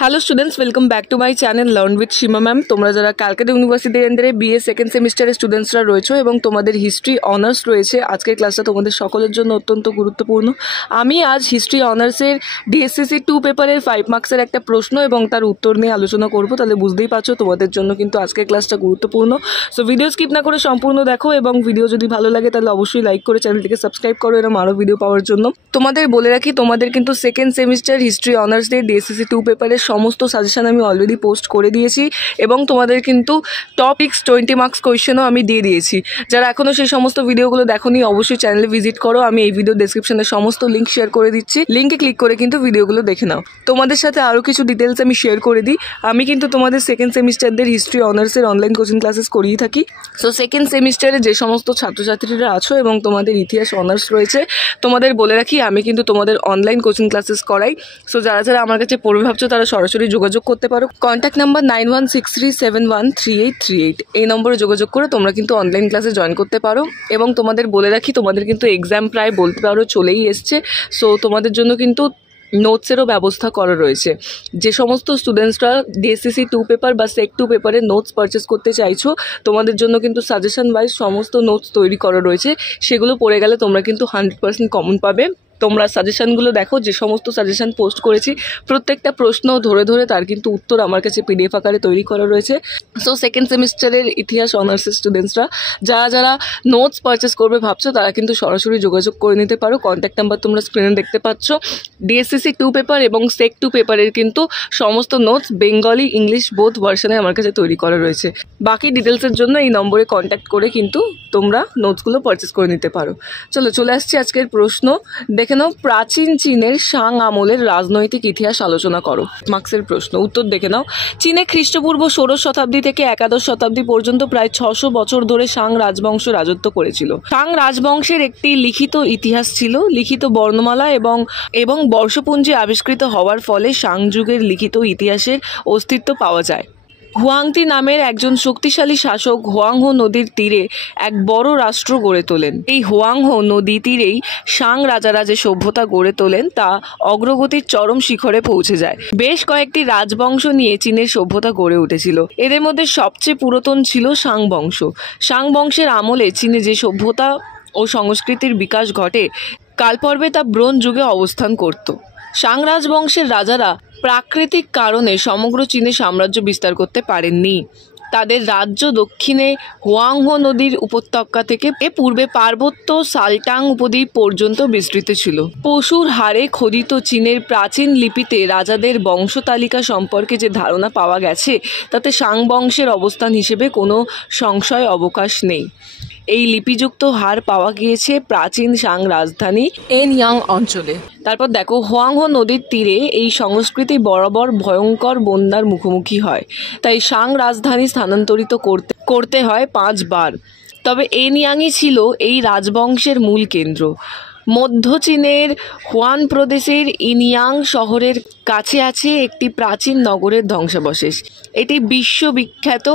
Hello students, welcome back to my channel learn with Seema ma'am. তোমরা যারা ক্যালকাটা ইউনিভার্সিটির আন্ডারে বিএ সেকেন্ড সেমিস্টারের স্টুডেন্টসরা রয়েছে এবং তোমাদের হিস্ট্রি অনার্স রয়েছে, আজকের ক্লাসটা তোমাদের সকলের জন্য অত্যন্ত গুরুত্বপূর্ণ। আমি আজ হিস্ট্রি অনার্সের ডিএসসিসি 2 পেপারের 5 মার্কসের একটা প্রশ্ন এবং তার উত্তর নিয়ে আলোচনা করব। তাহলে বুঝতেই পারছো তোমাদের জন্য কিন্তু আজকের ক্লাসটা গুরুত্বপূর্ণ। সো ভিডিও স্কিপ না করে সম্পূর্ণ দেখো এবং ভিডিও যদি ভালো লাগে তাহলে অবশ্যই লাইক করে চ্যানেলটিকে সাবস্ক্রাইব করো এরকম আরও ভিডিও পাওয়ার জন্য। তোমাদের বলে রাখি, তোমাদের কিন্তু সেকেন্ড সেমিস্টার হিস্ট্রি অনার্সদের ডিএসসিসি 2 পেপারের সমস্ত সাজেশন আমি অলরেডি পোস্ট করে দিয়েছি এবং তোমাদের কিন্তু টপিক্স 20 মার্কস কোয়েশ্চেনও আমি দিয়ে দিয়েছি। যারা এখনও সেই সমস্ত ভিডিওগুলো দেখোনি অবশ্যই চ্যানেলে ভিজিট করো। আমি এই ভিডিও ডেসক্রিপশনে সমস্ত লিঙ্ক শেয়ার করে দিচ্ছি, লিঙ্কে ক্লিক করে কিন্তু ভিডিওগুলো দেখে নাও। তোমাদের সাথে আরও কিছু ডিটেলস আমি শেয়ার করে দিই। আমি কিন্তু তোমাদের সেকেন্ড সেমিস্টারদের হিস্ট্রি অনার্সের অনলাইন কোচিং ক্লাসেস করিয়ে থাকি। সো সেকেন্ড সেমিস্টারে যে সমস্ত ছাত্রছাত্রীরা আছো এবং তোমাদের ইতিহাস অনার্স রয়েছে, তোমাদের বলে রাখি আমি কিন্তু তোমাদের অনলাইন কোচিং ক্লাসেস করাই। সো যারা যারা আমার কাছে পড়বে ভাবছো তারা সরাসরি যোগাযোগ করতে পারো। কন্ট্যাক্ট নাম্বার 9163713838, এই নম্বরে যোগাযোগ করে তোমরা কিন্তু অনলাইন ক্লাসে জয়েন করতে পারো। এবং তোমাদের বলে রাখি, তোমাদের কিন্তু এক্সাম প্রায় বলতে পারো চলেই এসছে। সো তোমাদের জন্য কিন্তু নোটসেরও ব্যবস্থা করা রয়েছে। যে সমস্ত স্টুডেন্টসরা ডিএসসিসি 2 পেপার বা সেক 2 পেপারের নোটস পারচেস করতে চাইছো, তোমাদের জন্য কিন্তু সাজেশন ওয়াইজ সমস্ত নোটস তৈরি করা রয়েছে। সেগুলো পড়ে গেলে তোমরা কিন্তু 100% কমন পাবে। তোমরা সাজেশনগুলো দেখো, যে সমস্ত সাজেশন পোস্ট করেছি প্রত্যেকটা প্রশ্ন ধরে ধরে তার কিন্তু উত্তর আমার কাছে পিডিএফ আকারে তৈরি করা রয়েছে। সো সেকেন্ড সেমিস্টারের ইতিহাস অনার্সের স্টুডেন্টসরা যারা যারা নোটস পারচেস করবে ভাবছো তারা কিন্তু সরাসরি যোগাযোগ করে নিতে পারো। কন্ট্যাক্ট নাম্বার তোমরা স্ক্রিনে দেখতে পাচ্ছ। ডিএসসিসি 2 পেপার এবং সেক 2 পেপারের কিন্তু সমস্ত নোটস বেঙ্গলি ইংলিশ বোথ ভার্সনে আমার কাছে তৈরি করা রয়েছে। বাকি ডিটেলসের জন্য এই নম্বরে কন্ট্যাক্ট করে কিন্তু তোমরা নোটসগুলো পারচেস করে নিতে পারো। চলে আসছি আজকের প্রশ্ন। দেখে নাও, প্রাচীন চীনের শাং আমলের রাজনৈতিক ইতিহাস আলোচনা করো। মার্কসের প্রশ্ন, উত্তর দেখে নাও। চীনে খ্রিস্টপূর্ব 16 শতাব্দী থেকে একাদশ শতাব্দী পর্যন্ত প্রায় 600 বছর ধরে শাং রাজবংশ রাজত্ব করেছিল। শাং রাজবংশের একটি লিখিত ইতিহাস ছিল। লিখিত বর্ণমালা এবং বর্ষপুঞ্জি আবিষ্কৃত হওয়ার ফলে শাং যুগের লিখিত ইতিহাসের অস্তিত্ব পাওয়া যায়। হুয়াংতি নামের একজন শক্তিশালী শাসক হুয়াংহো নদীর তীরে এক বড় রাষ্ট্র গড়ে তোলেন। এই হুয়াংহো নদী তীরেই শাং রাজারা যে সভ্যতা গড়ে তোলেন তা অগ্রগতির চরম শিখরে পৌঁছে যায়। বেশ কয়েকটি রাজবংশ নিয়ে চীনের সভ্যতা গড়ে উঠেছিল। এদের মধ্যে সবচেয়ে পুরাতন ছিল শাং বংশ। শাং বংশের আমলে চীনে যে সভ্যতা ও সংস্কৃতির বিকাশ ঘটে, কালপর্বে তা ব্রোঞ্জ যুগে অবস্থান করত। শাং রাজবংশের রাজারা প্রাকৃতিক কারণে সমগ্র চীনে সাম্রাজ্য বিস্তার করতে পারেননি। তাদের রাজ্য দক্ষিণে হুয়াংহো নদীর উপত্যকা থেকে পূর্বে পার্বত্য সালটাং উপদ্বীপ পর্যন্ত বিস্তৃত ছিল। পশুর হাড়ে খোদিত চীনের প্রাচীন লিপিতে রাজাদের বংশতালিকা সম্পর্কে যে ধারণা পাওয়া গেছে তাতে শাং বংশের অবস্থান হিসেবে কোনো সংশয় অবকাশ নেই। এই লিপিযুক্ত হার পাওয়া গিয়েছে প্রাচীন শাং রাজধানী এনইয়াং অঞ্চলে। তারপর দেখো, হুয়াংহো নদীর তীরে এই সংস্কৃতি বরাবর ভয়ঙ্কর বন্যার মুখোমুখি হয়, তাই শাং রাজধানী স্থানান্তরিত করতে হয় 5 বার। তবে এনইয়াংই ছিল এই রাজবংশের মূল কেন্দ্র। মধ্য চীনের হুয়ান প্রদেশের ইনইয়াং শহরের কাছে আছে একটি প্রাচীন নগরের ধ্বংসাবশেষ। এটি বিশ্ববিখ্যাত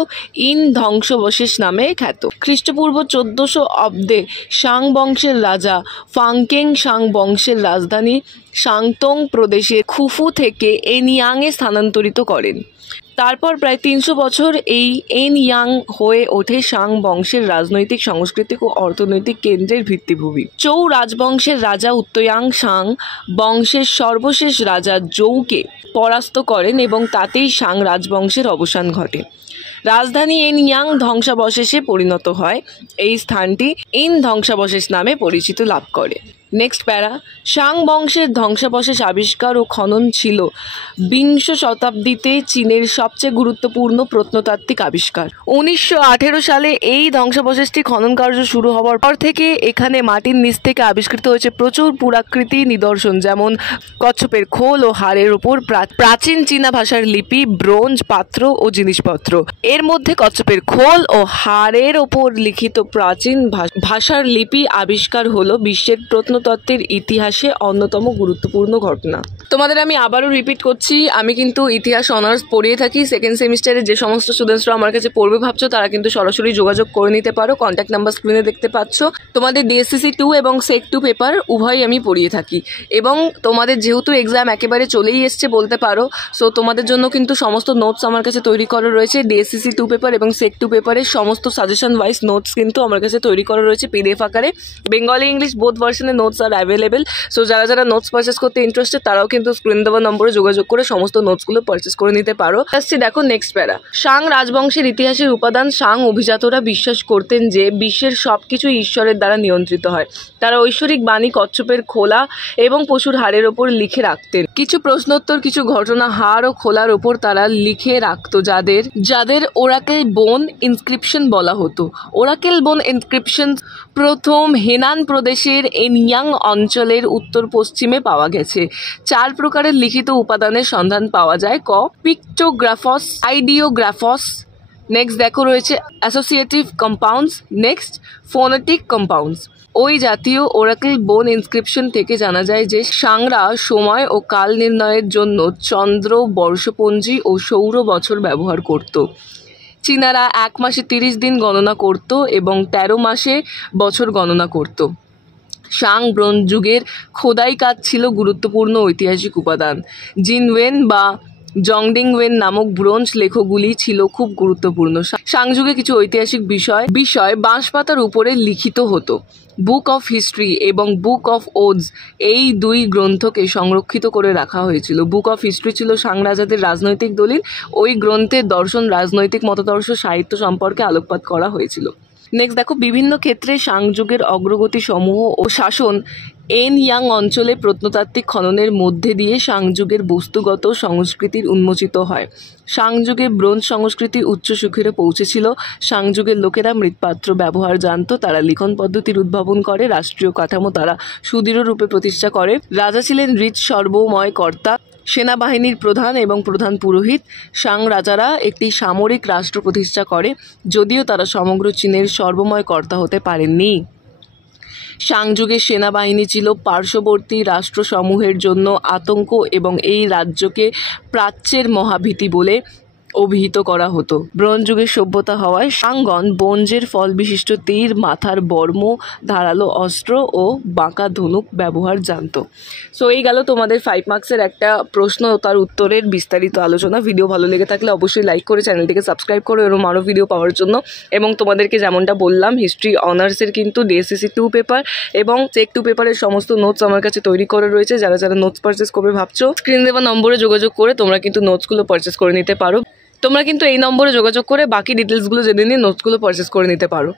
ইন ধ্বংসাবশেষ নামে খ্যাত। খ্রিস্টপূর্ব 1400 অব্দে শাং বংশের রাজা ফাংকেং শাং বংশের রাজধানী শাংতং প্রদেশের খুফু থেকে এনইয়াংয়ে স্থানান্তরিত করেন। তারপর প্রায় 300 বছর এই এনইয়াং হয়ে ওঠে শাং বংশের রাজনৈতিক, সাংস্কৃতিক ও অর্থনৈতিক কেন্দ্রের ভিত্তিভূমি। চৌ রাজবংশের রাজা উত্তয়াং শাং বংশের সর্বশেষ রাজা জৌকে পরাস্ত করেন এবং তাতেই শাং রাজবংশের অবসান ঘটে। রাজধানী এনইয়াং ধ্বংসাবশেষে পরিণত হয়। এই স্থানটি ইন ধ্বংসাবশেষ নামে পরিচিত লাভ করে। নেক্সট প্যারা, শাং বংশের ধ্বংসাবশেষ আবিষ্কার ও খনন ছিল 20 শতাব্দীতে চীনের সবচেয়ে গুরুত্বপূর্ণ প্রত্নতাত্ত্বিক আবিষ্কার। 1918 সালে এই ধ্বংসাবশেষটি খনন কার্য শুরু হওয়ার পর থেকে এখানে মাটির নিচ থেকে আবিষ্কৃত হয়েছে প্রচুর পুরাকৃতি নিদর্শন, যেমন কচ্ছপের খোল ও হাড়ের উপর প্রাচীন চীনা ভাষার লিপি, ব্রোঞ্জ পাত্র ও জিনিসপত্র। এর মধ্যে কচ্ছপের খোল ও হাড়ের ওপর লিখিত প্রাচীন ভাষার লিপি আবিষ্কার হলো বিশ্বের প্রত্নতাত্ত্বিক প্রত্নতত্ত্বের ইতিহাসে অন্যতম গুরুত্বপূর্ণ ঘটনা। তোমাদের আমি আবারও রিপিট করছি, আমি কিন্তু ইতিহাস অনার্স পড়িয়ে থাকি। সেকেন্ড সেমিস্টারে যে সমস্ত স্টুডেন্টসরা আমার কাছে পড়বে ভাবছো তারা কিন্তু সরাসরি যোগাযোগ করে নিতে পারো। কন্ট্যাক্ট নাম্বার স্ক্রিনে দেখতে পাচ্ছ। তোমাদের ডিএসসিসি 2 এবং সেক 2 পেপার উভয়ই আমি পড়িয়ে থাকি, এবং তোমাদের যেহেতু এক্সাম একেবারে চলেই এসছে বলতে পারো, সো তোমাদের জন্য কিন্তু সমস্ত নোটস আমার কাছে তৈরি করা রয়েছে। ডিএসসিসি 2 পেপার এবং সেক 2 পেপারের সমস্ত সাজেশন ওয়াইজ নোটস কিন্তু আমার কাছে তৈরি করা রয়েছে পিডিএফ আকারে। বেঙ্গলি ইংলিশ বোথ ভার্সনের নোটস আর অ্যাভেলেবেল। সো যারা যারা নোটস পারচেস করতে ইন্টারেস্টেড তারাও কিন্তু স্ক্রিন দেওয়া নম্বরে যোগাযোগ করে সমস্ত নোটসগুলো পারচেস করে নিতে পারো। আসছি দেখো নেক্সট প্যারা। শাং রাজবংশের ইতিহাসের উপাদান। শাং অভিজাতরা বিশ্বাস করতেন যে বিশ্বের সবকিছু ঈশ্বরের দ্বারা নিয়ন্ত্রিত হয়। তারা ঐশ্বরিক বাণী কচ্ছপের খোলা এবং পশুর হাড়ের ওপর লিখে রাখতেন। কিছু প্রশ্নোত্তর, কিছু ঘটনা হাড় ও খোলার ওপর তারা লিখে রাখতো, যাদের ওরাকেল বোন ইনস্ক্রিপশন বলা হতো। ওরাকেল বোন ইনস্ক্রিপশন প্রথম হেনান প্রদেশের এনইয়াং অঞ্চলের উত্তর পশ্চিমে পাওয়া গেছে। 4 প্রকারের লিখিত উপাদানের সন্ধান পাওয়া যায়। ক, পিকটোগ্রাফস, আইডিওগ্রাফস, নেক্সট দেখো রয়েছে associative compounds, next phonetic compounds. ওই জাতীয় ওরাকেল বোন ইনস্ক্রিপশন থেকে জানা যায় যে শাংরা সময় ও কাল নির্ণয়ের জন্য চন্দ্র, বর্ষপঞ্জি ও সৌর বছর ব্যবহার করত। চীনারা 1 মাসে 30 দিন গণনা করত এবং 13 মাসে বছর গণনা করত। শাং ব্রোঞ্জ যুগের খোদাই কাজ ছিল গুরুত্বপূর্ণ ঐতিহাসিক উপাদান। জিনওয়েন বা জংডিংওয়েন নামক ব্রোঞ্জ লেখগুলি ছিল খুব গুরুত্বপূর্ণ। শাং যুগে কিছু ঐতিহাসিক বিষয় বাঁশ পাতার উপরে লিখিত হতো। বুক অফ হিস্ট্রি এবং বুক অফ ওডস এই 2 গ্রন্থকে সংরক্ষিত করে রাখা হয়েছিল। বুক অফ হিস্ট্রি ছিল শাং রাজাদের রাজনৈতিক দলিল। ওই গ্রন্থে দর্শন, রাজনৈতিক মতাদর্শ, সাহিত্য সম্পর্কে আলোকপাত করা হয়েছিল। নেক্সট দেখো, বিভিন্ন ক্ষেত্রে শাং যুগের অগ্রগতি সমূহ ও শাসন এনইয়াং অঞ্চলে প্রত্নতাত্ত্বিক খননের মধ্যে দিয়ে শাং যুগের বস্তুগত সংস্কৃতির উন্মোচিত হয়। শাং যুগে ব্রোঞ্জ সংস্কৃতি উচ্চ শিখরে পৌঁছেছিল। শাং যুগের লোকেরা মৃৎপাত্র ব্যবহার জানত। তারা লিখন পদ্ধতির উদ্ভাবন করে। রাষ্ট্রীয় কাঠামো তারা সুদৃঢ় রূপে প্রতিষ্ঠা করে। রাজা ছিলেন রিচ সর্বময় কর্তা, সেনাবাহিনীর প্রধান এবং প্রধান পুরোহিত। শাং রাজারা একটি সামরিক রাষ্ট্র প্রতিষ্ঠা করে, যদিও তারা সমগ্র চীনের সর্বময় কর্তা হতে পারেননি। শাং যুগের সেনাবাহিনী ছিল পার্শ্ববর্তী রাষ্ট্রসমূহের জন্য আতঙ্ক এবং এই রাজ্যকে প্রাচ্যের মহাভীতি বলে অভিহিত করা হতো। ব্রোঞ্জ যুগের সভ্যতা হওয়ায় শাংগণ ব্রোঞ্জের ফল বিশিষ্ট তীর, মাথার বর্ম, ধারালো অস্ত্র ও বাঁকা ধনুক ব্যবহার জানত। সো এই গেল তোমাদের 5 মার্কসের একটা প্রশ্ন ও তার উত্তরের বিস্তারিত আলোচনা। ভিডিও ভালো লেগে থাকলে অবশ্যই লাইক করে চ্যানেলটিকে সাবস্ক্রাইব করো এরকম আরও ভিডিও পাওয়ার জন্য। এবং তোমাদেরকে যেমনটা বললাম, হিস্ট্রি অনার্সের কিন্তু ডিএসসিসি 2 পেপার এবং সেক 2 পেপারের সমস্ত নোটস আমার কাছে তৈরি করা রয়েছে। যারা যারা নোটস পারচেস করবে ভাবছো, স্ক্রিন দেওয়া নম্বরে যোগাযোগ করে তোমরা কিন্তু নোটসগুলো পারচেস করে নিতে পারো। তোমরা কিন্তু এই নম্বরে যোগাযোগ করে বাকি ডিটেলসগুলো জেনে নিয়ে নোটসগুলো পারচেস করে নিতে পারো।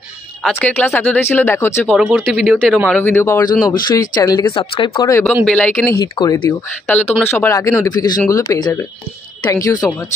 আজকের ক্লাস এতটাই ছিল। দেখা হচ্ছে পরবর্তী ভিডিওতে। এরকম আরও ভিডিও পাওয়ার জন্য অবশ্যই চ্যানেলটিকে সাবস্ক্রাইব করো এবং বেল আইকনে হিট করে দিও, তাহলে তোমরা সবার আগে নোটিফিকেশনগুলো পেয়ে যাবে। Thank you so much.